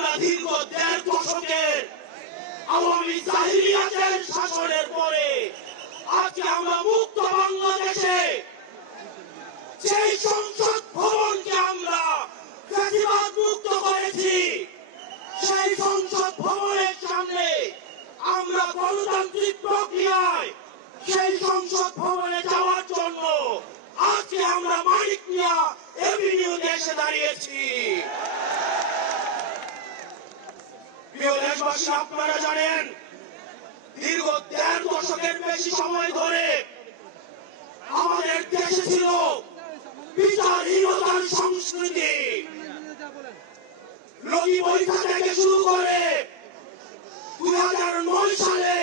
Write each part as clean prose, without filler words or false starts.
আমরা দীর্ঘ ১.৫ দশকের আওয়ামী জাহিলিয়াতের শাসনের পরে আজকে আমরা মুক্ত বাংলাদেশে সেই সংসদ ভবনকে আমরা ফ্যাসিবাদ মুক্ত করেছি। সেই সংসদ ভবনের সামনে আমরা গণতান্ত্রিক প্রক্রিয়ায় সেই সংসদ ভবনে যাওয়ার জন্য আজকে আমরা মানিক মিয়া এভিনিউতে এসে দাঁড়িয়েছি। প্রিয় দেশবাসী, আপনারা জানেন দীর্ঘ ১.৫ দশকের বেশি সময় ধরে আমাদের দেশে ছিল বিচারহীনতার সংস্কৃতি। লগি বৈঠা থেকে শুরু করে ২০০৯ সালে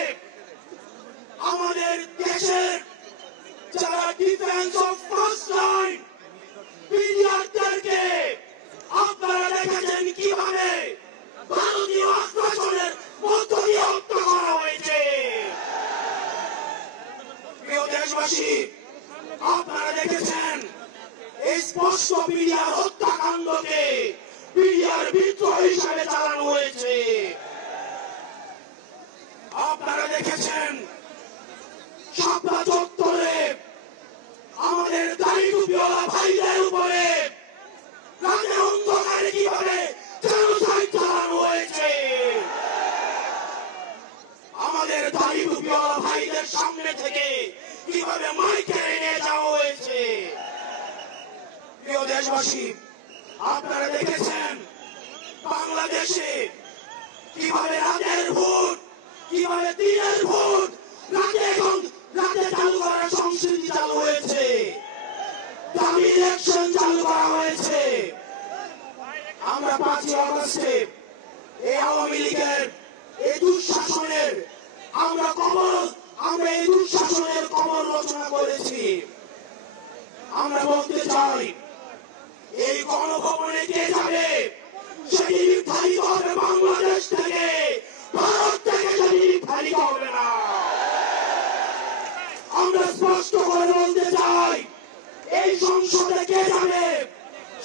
আমাদের দেশের যারা ডিফেন্স অফ ফার্স্ট লাইন পিডিআরদেরকে আপনারা দেখেছেন কিভাবে ভারতীয় আগ্রাসনের মধ্য দিয়ে হত্যা করা হয়েছে। প্রিয় দেশবাসী, আপনারা দেখেছেন এই স্পষ্ট পিডিআর হত্যাকাণ্ডকে পিডিআর বিদ্রোহ হিসাবে চালানো হয়েছে। আপনারা দেখেছেন শাপলা চত্বরে আমাদের দাড়ি টুপিওয়ালা ভাইদের উপরে রাতের অন্ধকারে কিভাবে জেনোসাইড চালানো হয়েছে। আমাদের দাড়ি টুপিওয়ালা ভাইদের সামনে থেকে কিভাবে মাইকে নিয়ে যাওয়া হয়েছে। প্রিয় দেশবাসী, আপনারা দেখেছেন বাংলাদেশে কিভাবে রাতের ভোট, কিভাবে দিনের ভোট রাতে চালু করার সংস্কৃতি চালু হয়েছে, দামি ইলেকশন চালু করা হয়েছে। আমরা ৫ই আগস্টে এই আওয়ামী লীগের এই দুঃশাসনের আমরা এই দুঃশাসনের কবর রচনা করেছি। আমরা বলতে চাই এই গণভবনে কে যাবে সেটি নির্ধারিত হবে বাংলাদেশ থেকে, ভারত থেকে সেটি নির্ধারিত হবে না। আমরা স্পষ্ট করে বলতে চাই এই সংসদে কে যাবে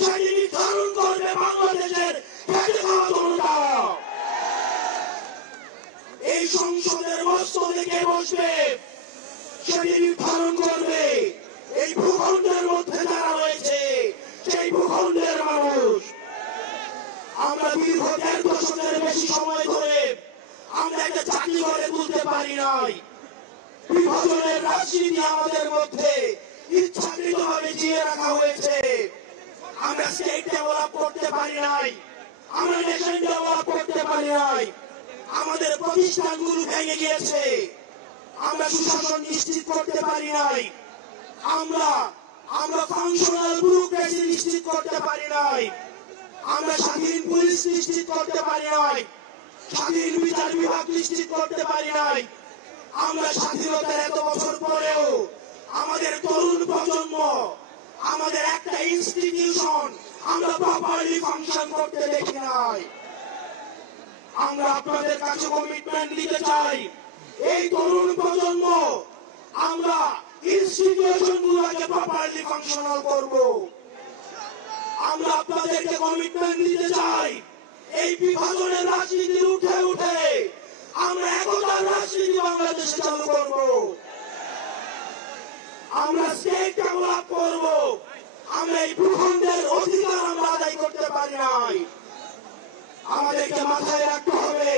সেটি নির্ধারণ করবে বাংলাদেশের খেটে খাওয়া জনতা। এই সংসদের মস্তকে কে বসবে সেটি নির্ধারণ করবে এই ভূখণ্ডের মধ্যে যারা রয়েছে সেই ভূখণ্ডের মানুষ। আমরা দীর্ঘ ১.৫ দশকের বেশি সময় ধরে আমরা একটা জাতি গড়ে তুলতে পারি নাই। বিভাজনের রাজনীতি আমাদের মধ্যে ইচ্ছাকৃতভাবে জিয়ে রাখা হয়েছে। আমরা স্টেট ডেভেলপ করতে পারি নাই, আমরা নেশন ডেভেলপ করতে পারি নাই। আমাদের প্রতিষ্ঠানগুলো ভেঙে গিয়েছে, আমরা সুশাসন নিশ্চিত করতে পারি নাই। আমরা ফাংশনাল ব্যুরোক্রেসি নিশ্চিত করতে পারি নাই। আমরা স্বাধীন পুলিশ নিশ্চিত করতে পারি নাই, স্বাধীন বিচার বিভাগ নিশ্চিত করতে পারি নাই। আমরা স্বাধীনতার এত বছর পরেও আমাদের তরুণ প্রজন্ম, আমাদের একটা ইনস্টিটিউশন আমরা প্রপারলি ফাংশন করতে দেখি নাই। আমরা আপনাদের কাছে কমিটমেন্ট দিতে চাই এই তরুণ প্রজন্ম আমরা ইনস্টিটিউশন গুলোকে প্রপারলি ফাংশনাল করব। আমরা আপনাদেরকে কমিটমেন্ট দিতে চাই এই বিভাজনের রাজনীতি উঠে উঠে আমরা একতার রাজনীতি বাংলাদেশে চালু করব। আমরা স্টেট ডেভেলপ করব। আমরা এই ভূখণ্ডের অধিকার আমরা আদায় করতে পারি নাই। আমাদেরকে মাথায় রাখতে হবে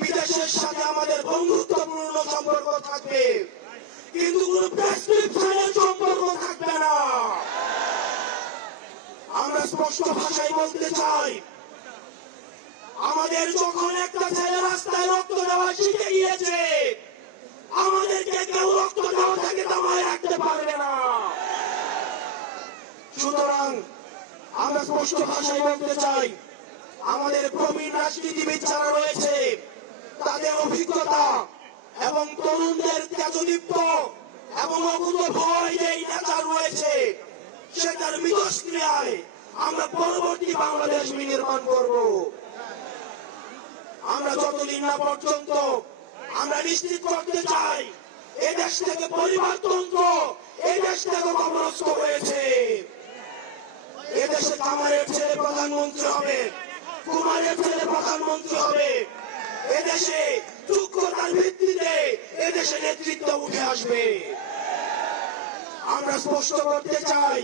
বিদেশের সাথে আমাদের বন্ধুত্বপূর্ণ সম্পর্ক থাকবে, কিন্তু কোন প্রেসক্রিপশনের সম্পর্ক থাকবে না। আমরা স্পষ্ট ভাষায় বলতে চাই আমাদের যখন একটা ছেলে রাস্তায় রক্ত দেওয়া শিখে গিয়েছে, আমাদেরকে কেউ রক্ত দেওয়া থেকে দামায় রাখতে পারবে না। সুতরাং আমরা স্পষ্ট ভাষায় বলতে চাই আমাদের প্রবীণ রাজনীতিবিদ যারা রয়েছে তাদের অভিজ্ঞতা এবং তরুণদের তেজদীপ্ত এবং অকুত ভয় যে নেতা রয়েছে সেটার মিথস্ক্রিয়ায় আমরা পরবর্তী বাংলাদেশ নির্মাণ করব। আমরা যতদিন না পর্যন্ত আমরা নিশ্চিত করতে চাই এই দেশ থেকে পরিবারতন্ত্র, এই দেশ থেকে কবরস্থ হয়েছে, এদেশে কামারের ছেলে প্রধানমন্ত্রী হবে, কুমারের ছেলে প্রধানমন্ত্রী হবে। এদেশে যোগ্যতার ভিত্তিতে এদেশে নেতৃত্ব উঠে আসবে। আমরা স্পষ্ট করতে চাই,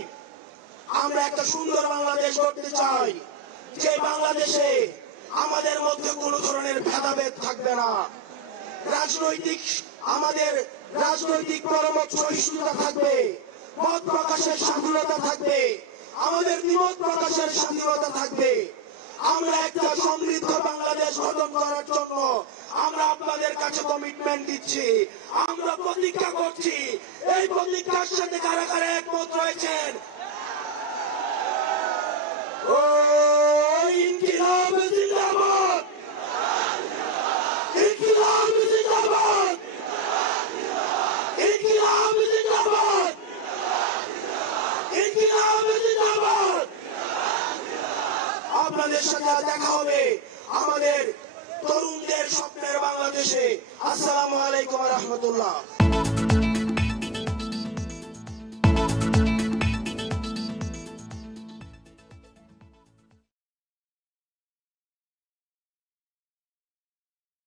আমরা একটা সুন্দর বাংলাদেশ গড়তে চাই, যে বাংলাদেশে আমাদের মধ্যে কোনো ধরনের ভেদাভেদ থাকবে না। আমাদের রাজনৈতিক পরমত সহিষ্ণুতা থাকবে, মত প্রকাশের স্বাধীনতা থাকবে, আমাদের দ্বিমত প্রকাশের স্বাধীনতা থাকবে। আমরা একটা সমৃদ্ধ বাংলাদেশ গঠন করার জন্য আমরা আপনাদের কাছে কমিটমেন্ট দিচ্ছি, আমরা প্রতিজ্ঞা করছি। এই প্রতিজ্ঞার সাথে কারা কারা একমত রয়েছেন? ও ইনকিলাব জিন্দাবাদ, ইনকিলাব জিন্দাবাদ, ইনকিলাব জিন্দাবাদ, ইনকিলাব জিন্দাবাদ। আপনাদের সাথে দেখা হবে আমাদের তরুণদের স্বপ্নের বাংলাদেশে। আসসালামু আলাইকুম ওয়া রাহমাতুল্লাহ।